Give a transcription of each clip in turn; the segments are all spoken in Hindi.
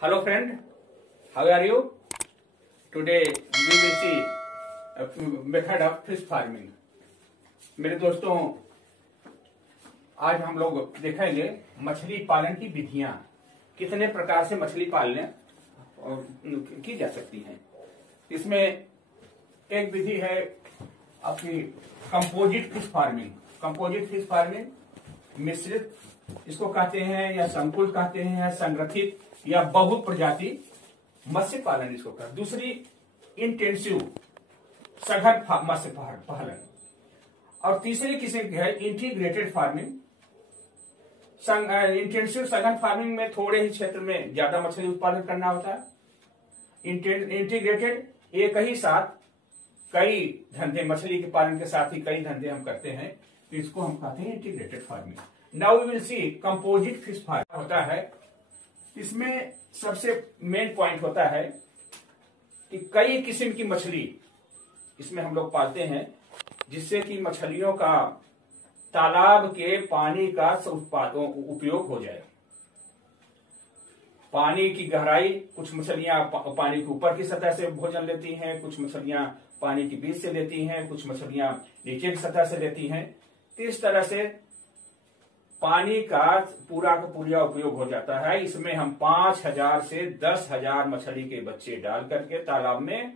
Hello friend, how are you? Today we will see a method of fish farming. मेरे दोस्तों, आज हम लोग देखेंगे मछली पालन की विधियां, कितने प्रकार से मछली पालने की जा सकती हैं। इसमें एक विधि है आपकी composite fish farming. Composite fish farming मिश्रित इसको कहते हैं, या संकुल कहते हैं, या संगठित या बहु प्रजाति मत्स्य पालन इसको कहते हैं। दूसरी इंटेंसिव सघन मत्स्य पालन, और तीसरी किस्म की है इंटीग्रेटेड फार्मिंग। इंटेंसिव सघन फार्मिंग में थोड़े ही क्षेत्र में ज्यादा मछली उत्पादन करना होता है। इंटीग्रेटेड एक ही साथ कई धंधे, मछली के पालन के साथ ही कई धंधे हम करते हैं, तो इसको हम कहते हैं integrated farming. Now we will see composite fish farming होता है। इसमें सबसे मेन पॉइंट होता है कि कई किस्म की मछली इसमें हम लोग पालते हैं, जिससे कि मछलियों का तालाब के पानी का उपयोग हो जाए। पानी की गहराई, कुछ मछलियां पानी के ऊपर की सतह से भोजन लेती हैं, कुछ मछलियां पानी के बीच से लेती हैं, कुछ मछलियां नीचे की सतह से लेती हैं। तो इस तरह से पानी का पूरा का पूरा उपयोग हो जाता है। इसमें हम 5,000 से 10,000 मछली के बच्चे डाल करके तालाब में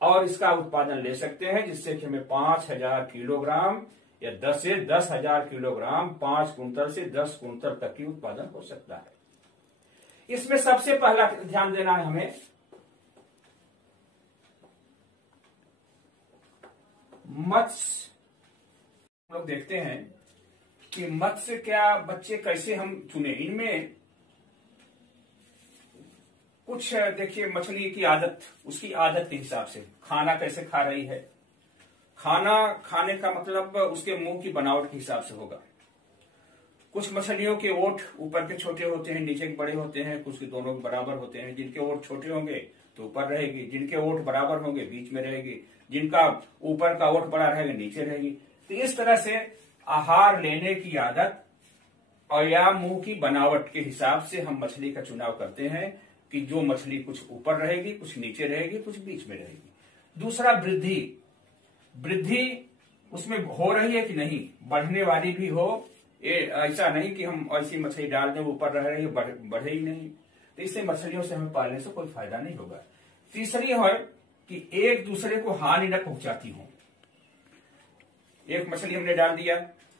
और इसका उत्पादन ले सकते हैं, जिससे कि हमें 5,000 किलोग्राम या 10 से 10,000 किलोग्राम 5 कुंटल से 10 कुंटल तक की उत्पादन हो सकता है। इसमें सबसे पहला ध्यान देना है हमें मत्स्य। हम लोग देखते हैं कि मत्स्य क्या बच्चे कैसे हम चुने। इनमें कुछ देखिए, मछली की आदत, उसकी आदत के हिसाब से खाना कैसे खा रही है। खाना खाने का मतलब उसके मुंह की बनावट के हिसाब से होगा। कुछ मछलियों के ओठ ऊपर के छोटे होते हैं, नीचे के बड़े होते हैं, कुछ के दोनों के बराबर होते हैं। जिनके ओठ छोटे होंगे तो ऊपर रहेगी, जिनके ओठ बराबर होंगे बीच में रहेगी, जिनका ऊपर का ओठ बड़ा रहेगा नीचे रहेगी। तो इस तरह से आहार लेने की आदत और या मुंह की बनावट के हिसाब से हम मछली का चुनाव करते हैं कि जो मछली कुछ ऊपर रहेगी, कुछ नीचे रहेगी, कुछ बीच में रहेगी। दूसरा वृद्धि उसमें हो रही है कि नहीं, बढ़ने वाली भी हो। ये ऐसा नहीं कि हम ऐसी मछली डाल दें ऊपर रह रही है, बढ़े ही नहीं, तो इससे मछलियों से हमें पालने से कोई फायदा नहीं होगा। तीसरी है कि एक दूसरे को हानि न पहुंचाती हो। एक मछली हमने डाल दिया,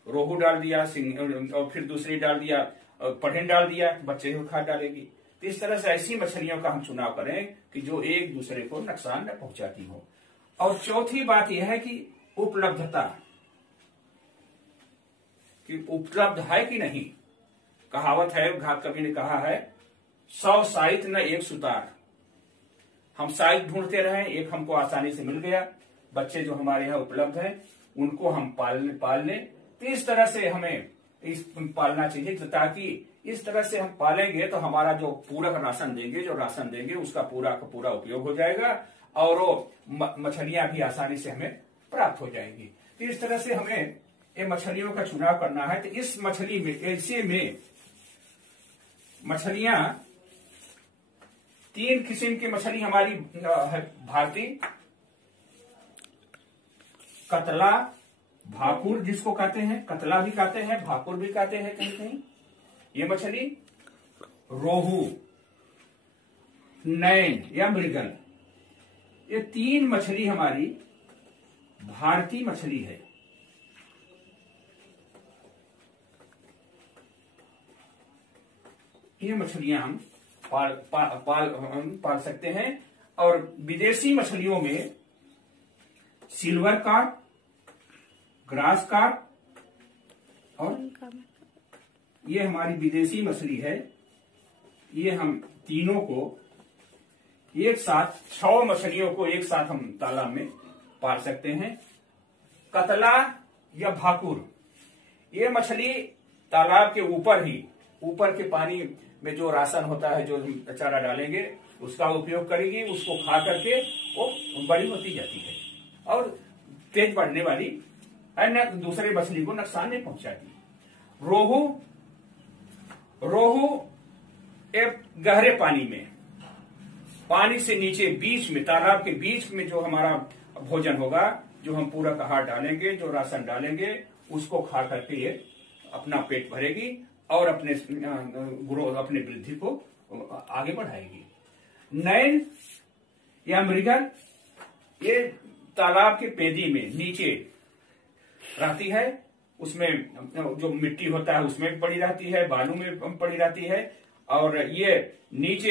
रोहू डाल दिया, और फिर दूसरी डाल दिया, पठेन डाल दिया, बच्चे को खा डालेगी। तो इस तरह से ऐसी मछलियों का हम चुनाव करें कि जो एक दूसरे को नुकसान न पहुंचाती हो। और चौथी बात यह है कि उपलब्धता, कि उपलब्ध है कि नहीं। कहावत है, कवि ने कहा है, 100 साइत न एक सुतार। हम साइत ढूंढते रहे, एक हमको आसानी से मिल गया, बच्चे जो हमारे यहाँ उपलब्ध हैं उनको हम पालने। तो इस तरह से हमें पालना चाहिए, ताकि इस तरह से हम पालेंगे तो हमारा जो पूरक राशन देंगे उसका पूरा का पूरा उपयोग हो जाएगा, और वो मछलियां भी आसानी से हमें प्राप्त हो जाएंगी। तो इस तरह से हमें ये मछलियों का चुनाव करना है। तो इस मछली में, ऐसे में मछलियां 3 किस्म की मछली हमारी है। भारतीय, कतला, भाकुर जिसको कहते हैं, कतला भी कहते हैं, भाकुर भी कहते हैं कहीं कहीं। ये मछली रोहू, नैन या मृगल, ये 3 मछली हमारी भारतीय मछली है। ये मछलियां हम पाल सकते हैं। और विदेशी मछलियों में सिल्वर कार्प, ग्रास कार्प, और ये हमारी विदेशी मछली है। ये हम तीनों को एक साथ, 6 मछलियों को एक साथ हम तालाब में पाल सकते हैं। कतला या भाकुर, ये मछली तालाब के ऊपर के पानी में जो राशन होता है, जो हम चारा डालेंगे उसका उपयोग करेगी, उसको खा करके वो बड़ी होती जाती है और तेज बढ़ने वाली है, न दूसरे मछली को नुकसान नहीं पहुंचाती। रोहू एक गहरे पानी में, पानी से नीचे बीच में, तालाब के बीच में जो हमारा भोजन होगा, जो हम पूरा आहार डालेंगे, जो राशन डालेंगे, उसको खा करके ये अपना पेट भरेगी और अपने ग्रोथ, अपने वृद्धि को आगे बढ़ाएगी। नैन या मृगल ये तालाब के पेदी में नीचे रहती है, उसमें जो मिट्टी होता है उसमें पड़ी रहती है, बालू में पड़ी रहती है, और ये नीचे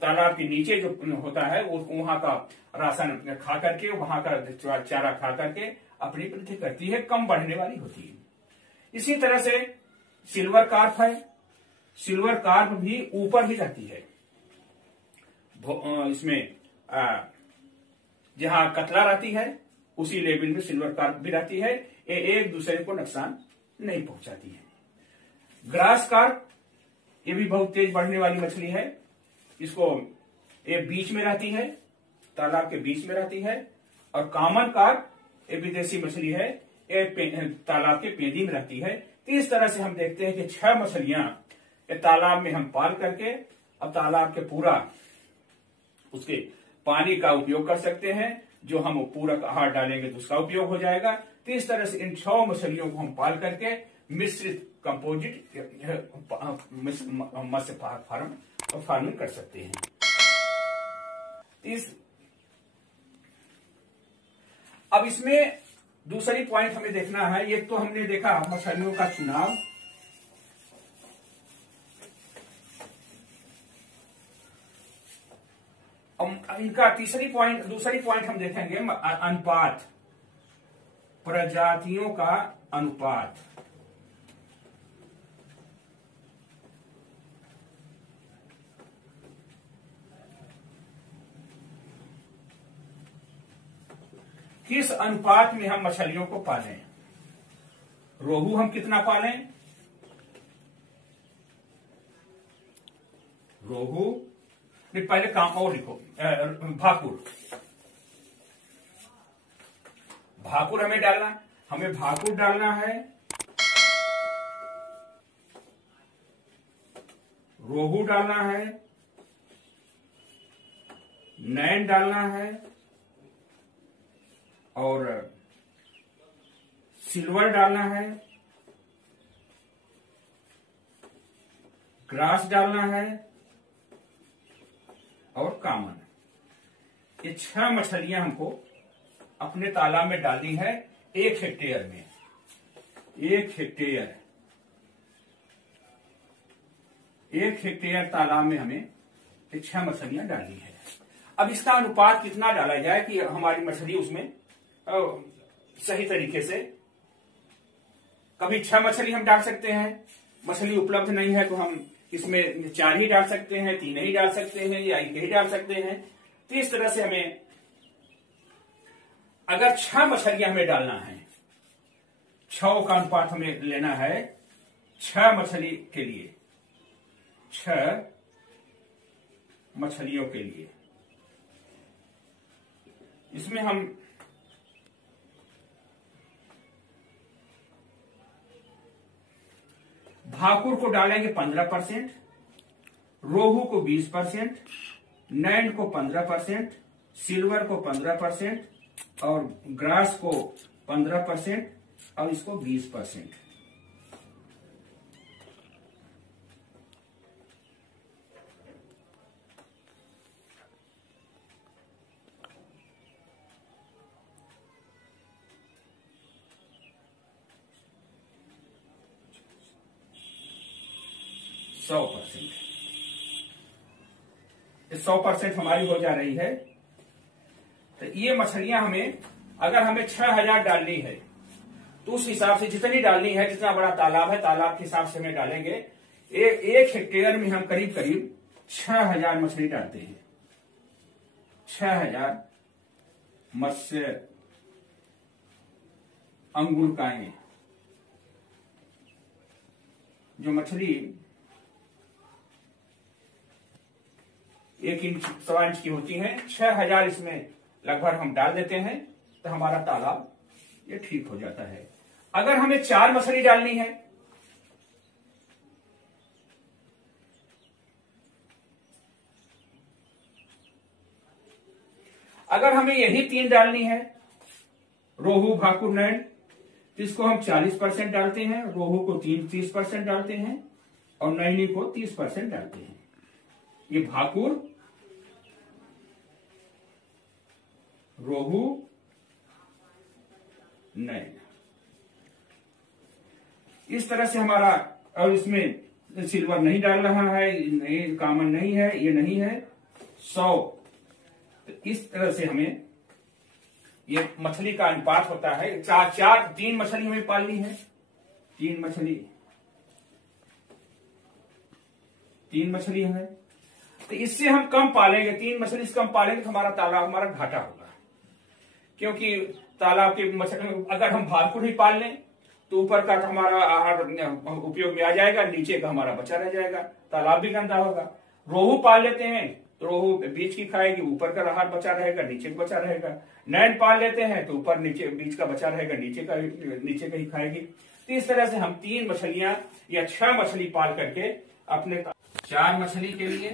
तालाब के नीचे जो होता है वो वहां का राशन खा करके, वहां का चारा खा करके अपनी वृद्धि करती है, कम बढ़ने वाली होती है। इसी तरह से सिल्वर कार्प है। सिल्वर कार्प भी ऊपर ही रहती है, इसमें जहां कतला रहती है उसी लेवल में सिल्वर कार्प भी रहती है। ये एक दूसरे को नुकसान नहीं पहुंचाती है। ग्रास कार्प ये भी बहुत तेज बढ़ने वाली मछली है। इसको ये बीच में रहती है, तालाब के बीच में रहती है। और कॉमन कार्प ये विदेशी मछली है, ये तालाब के पेदी में रहती है। तो इस तरह से हम देखते हैं कि 6 मछलियां ये तालाब में हम पाल करके अब तालाब के पूरा उसके पानी का उपयोग कर सकते हैं। जो हम पूरक आहार डालेंगे तो उसका उपयोग हो जाएगा। तो इस तरह से इन 6 मछलियों को हम पाल करके मिश्रित कंपोजिट मत्स्य फार्मिंग कर सकते हैं। अब इसमें दूसरी पॉइंट हमें देखना है। एक तो हमने देखा मछलियों का चुनाव, इनका दूसरी पॉइंट हम देखेंगे अनुपात, प्रजातियों का अनुपात। किस अनुपात में हम मछलियों को पालें। रोहू हम कितना पालें? रोहू पहले काम और लिखो। भाकुर हमें भाकुर डालना है, रोहू डालना है, नैन डालना है और सिल्वर डालना है, ग्रास डालना है और कॉमन। ये 6 मछलियां हमको अपने तालाब में डालनी है 1 हेक्टेयर में। 1 हेक्टेयर तालाब में हमें ये 6 मछलियां डालनी है। अब इसका अनुपात कितना डाला जाए कि हमारी मछली उसमें सही तरीके से। कभी 6 मछली हम डाल सकते हैं, मछली उपलब्ध नहीं है तो हम इसमें 4 ही डाल सकते हैं, 3 ही डाल सकते हैं या 1 ही डाल सकते हैं। तो इस तरह से हमें अगर 6 मछलियां हमें डालना है, 6 का अनुपात हमें लेना है 6 मछली के लिए, 6 मछलियों के लिए। इसमें हम भाकुर को डालेंगे 15%, रोहू को 20%, नैन को 15%, सिल्वर को 15% और ग्रास को 15% और इसको 20%। ये 100% हमारी हो जा रही है। तो ये मछलियां हमें, अगर हमें 6000 डालनी है तो उस हिसाब से जितनी डालनी है, जितना बड़ा तालाब है तालाब के हिसाब से हमें डालेंगे। 1 हेक्टेयर में हम करीब करीब 6000 मछली डालते हैं। 6000 मत्स्य अंगुरकाएं, जो मछली 1 इंच 1.25 इंच की होती हैं, 6000 इसमें लगभग हम डाल देते हैं तो हमारा तालाब ये ठीक हो जाता है। अगर हमें 4 मछली डालनी है, अगर हमें यही 3 डालनी है, रोहू भाकुर नैन, तो इसको हम 40% डालते हैं, रोहू को 30% डालते हैं और नैनी को 30% डालते हैं। ये भाकुर, रोहू, नैन, इस तरह से हमारा। और इसमें सिल्वर नहीं डाल रहा है, ये कॉमन नहीं है, ये नहीं है 100। तो इस तरह से हमें ये मछली का अनुपात होता है। 3 मछली हमें पालनी है, 3 मछली है। तो इससे हम कम पालेंगे, 3 मछली से कम पालेंगे तो हमारा तालाब हमारा घाटा होगा, क्योंकि तालाब के मछली अगर हम भाकुर ही पाल लें तो ऊपर का हमारा आहार उपयोग में आ जाएगा, नीचे का हमारा बचा रह जाएगा, तालाब भी गंदा होगा। रोहू पाल लेते हैं तो रोहू बीच की खाएगी, ऊपर का आहार बचा रहेगा, नीचे का बचा रहेगा। नैन पाल लेते हैं तो ऊपर नीचे बीच का बचा रहेगा, नीचे का ही खाएगी। तो इस तरह से हम 3 मछलियां या 6 मछली पाल करके अपने 4 मछली के लिए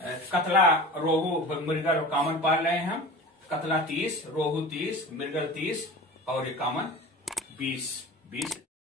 कतला, रोहू, मृगल और कामन पाल रहे हैं हम। कतला 30, रोहू 30, मृगल 30 और ये कामन 20।